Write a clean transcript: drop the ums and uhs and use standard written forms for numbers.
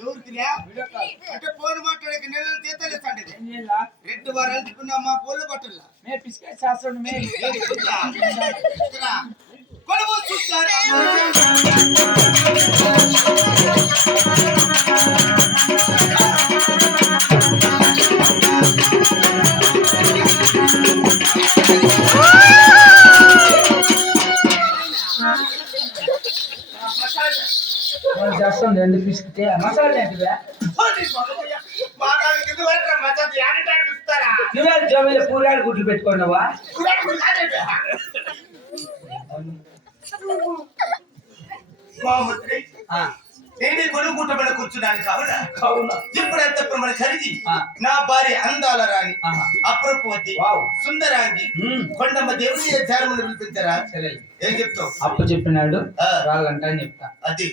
ఎవరికి అంటే ఫోన్ మాట్లాడే నెలలు తీతలు ఇస్తాండి 2 వారాలు తిప్పున్నా మా కోళ్ళు పట్టుల్లా మే పిసికే శాస్త్రం మే కొలువు చూస్తారా చేస్తాం ఎందుకు పిసికితే మసాలా ఏంటివే నువ్వే జోబీలో కూరగాయలు గుడ్లు పెట్టుకున్నావా నేనే కొనుక్కుంటా కూర్చున్నాను కావున ఇప్పుడు ఎంత మన ఖరీది నా భార్య అందాల రాణి అప్రపవతి సుందరాంగి కొండమ్మ దేవుని చారములు పిలిపించారా ఏం చెప్తావు అప్పు చెప్పినాడు వాళ్ళంట అని చెప్తా అది